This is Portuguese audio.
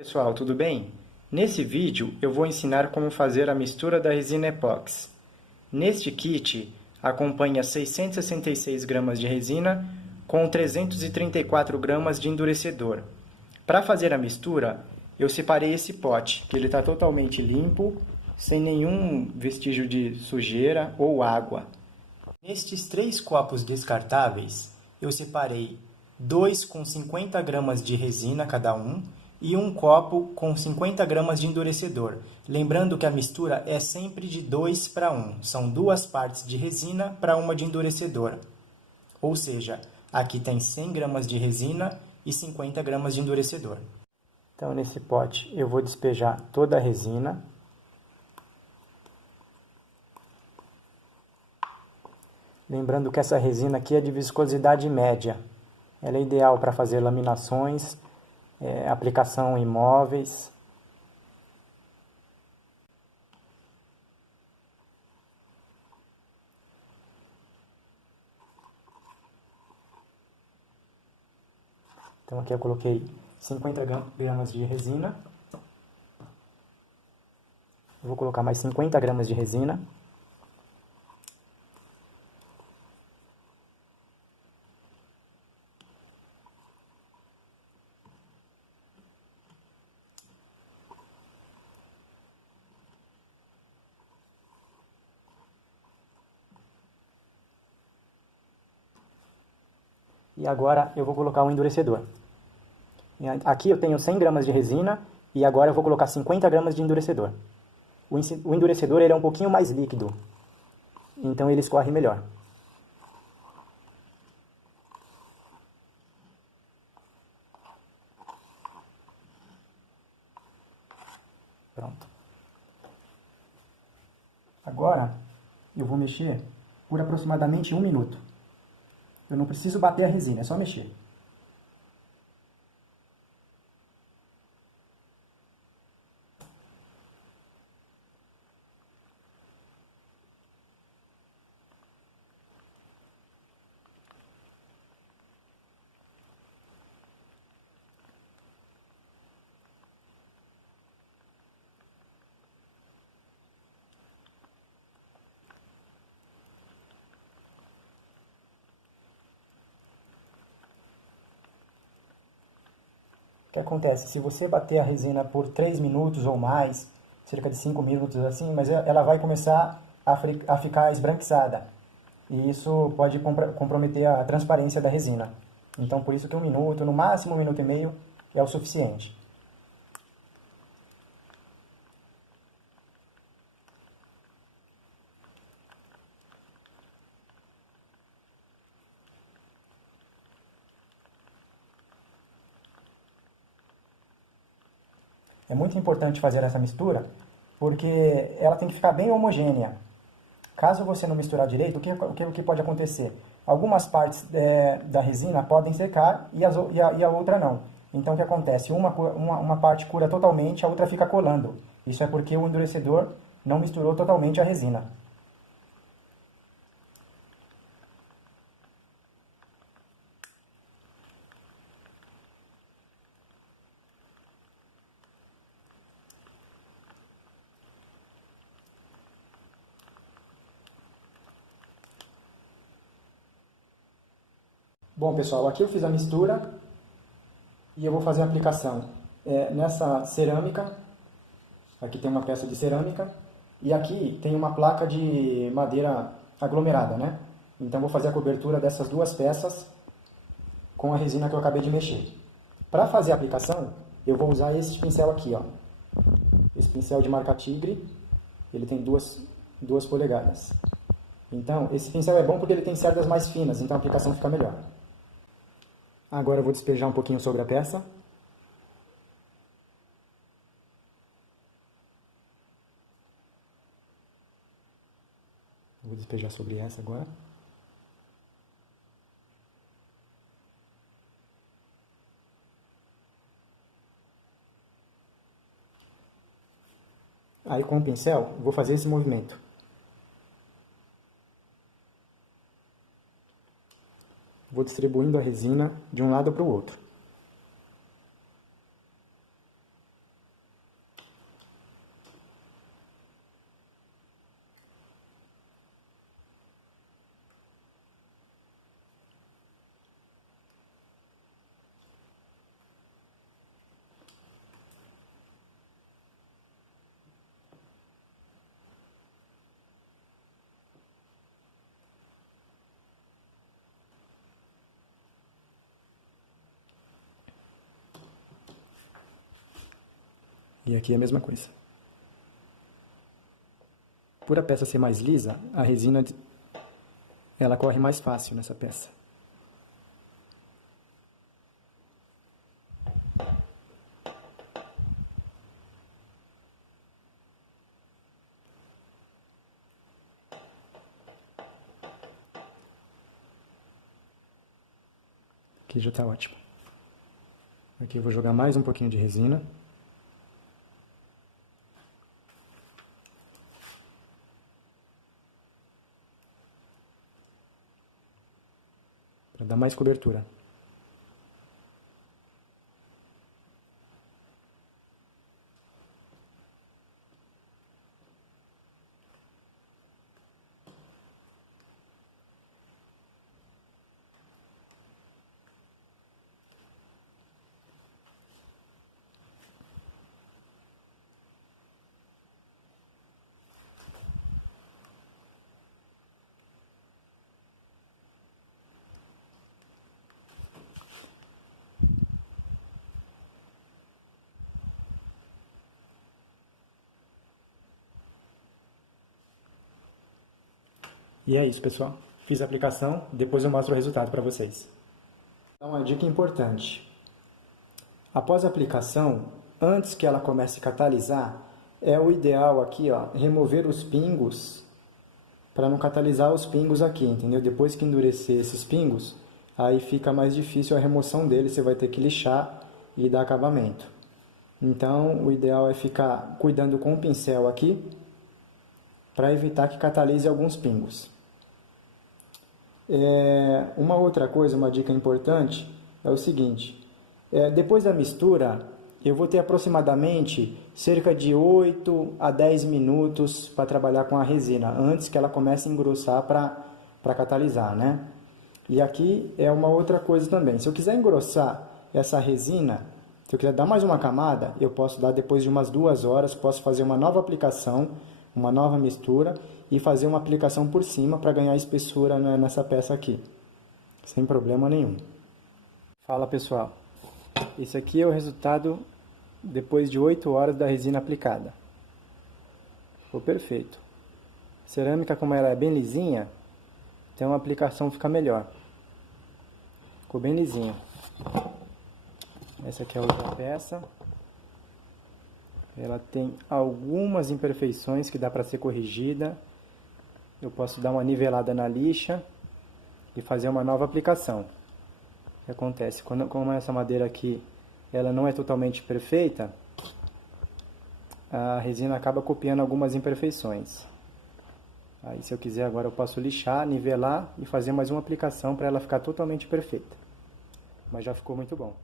Pessoal, tudo bem? Nesse vídeo eu vou ensinar como fazer a mistura da resina epóxi. Neste kit acompanha 666 gramas de resina com 334 gramas de endurecedor. Para fazer a mistura, eu separei esse pote, que ele está totalmente limpo, sem nenhum vestígio de sujeira ou água. Nestes 3 copos descartáveis, eu separei 2 com 50 gramas de resina cada um e um copo com 50 gramas de endurecedor. Lembrando que a mistura é sempre de 2 para 1. São 2 partes de resina para uma de endurecedor. Ou seja, aqui tem 100 gramas de resina e 50 gramas de endurecedor. Então, nesse pote, eu vou despejar toda a resina. Lembrando que essa resina aqui é de viscosidade média. Ela é ideal para fazer laminações, aplicação em móveis. Então aqui eu coloquei 50 gramas de resina. Eu vou colocar mais 50 gramas de resina. E agora eu vou colocar o endurecedor. Aqui eu tenho 100 gramas de resina e agora eu vou colocar 50 gramas de endurecedor. O endurecedor ele é um pouquinho mais líquido, então ele escorre melhor. Pronto. Agora eu vou mexer por aproximadamente 1 minuto. Eu não preciso bater a resina, é só mexer. O que acontece? Se você bater a resina por 3 minutos ou mais, cerca de 5 minutos assim, mas ela vai começar a ficar esbranquiçada. E isso pode comprometer a transparência da resina. Então, por isso que 1 minuto, no máximo 1 minuto e meio, é o suficiente. É muito importante fazer essa mistura, porque ela tem que ficar bem homogênea. Caso você não misturar direito, o que pode acontecer? Algumas partes da resina podem secar e a outra não. Então, o que acontece? Uma parte cura totalmente, a outra fica colando. Isso é porque o endurecedor não misturou totalmente a resina. Bom, pessoal, aqui eu fiz a mistura e eu vou fazer a aplicação nessa cerâmica. Aqui tem uma peça de cerâmica e aqui tem uma placa de madeira aglomerada, né? Então vou fazer a cobertura dessas 2 peças com a resina que eu acabei de mexer. Para fazer a aplicação, eu vou usar esse pincel aqui, ó. Esse pincel de marca Tigre, ele tem 2 polegadas. Então, esse pincel é bom porque ele tem cerdas mais finas, então a aplicação fica melhor. Agora eu vou despejar um pouquinho sobre a peça. Vou despejar sobre essa agora. Aí com o pincel, vou fazer esse movimento. Vou distribuindo a resina de um lado para o outro. E aqui é a mesma coisa. Por a peça ser mais lisa, a resina ela corre mais fácil nessa peça. Aqui já está ótimo. Aqui eu vou jogar mais um pouquinho de resina. Para dar mais cobertura. E é isso, pessoal. Fiz a aplicação, depois eu mostro o resultado para vocês. Então, uma dica importante. Após a aplicação, antes que ela comece a catalisar, é o ideal aqui, ó, remover os pingos para não catalisar os pingos aqui, entendeu? Depois que endurecer esses pingos, aí fica mais difícil a remoção deles, você vai ter que lixar e dar acabamento. Então, o ideal é ficar cuidando com o pincel aqui, para evitar que catalise alguns pingos. Uma outra coisa, uma dica importante, é o seguinte. Depois da mistura, eu vou ter aproximadamente cerca de 8 a 10 minutos para trabalhar com a resina, antes que ela comece a engrossar para catalisar, né? E aqui é uma outra coisa também. Se eu quiser engrossar essa resina, se eu quiser dar mais uma camada, eu posso dar depois de umas 2 horas, posso fazer uma nova aplicação, uma nova mistura e fazer uma aplicação por cima para ganhar espessura nessa peça aqui, sem problema nenhum. Fala, pessoal, esse aqui é o resultado depois de 8 horas da resina aplicada. Ficou perfeito. Cerâmica, como ela é bem lisinha, então a aplicação fica melhor. Ficou bem lisinho. Essa aqui é a outra peça. Ela tem algumas imperfeições que dá para ser corrigida. Eu posso dar uma nivelada na lixa e fazer uma nova aplicação. O que acontece? Como essa madeira aqui ela não é totalmente perfeita, a resina acaba copiando algumas imperfeições. Aí, se eu quiser agora, eu posso lixar, nivelar e fazer mais uma aplicação para ela ficar totalmente perfeita. Mas já ficou muito bom.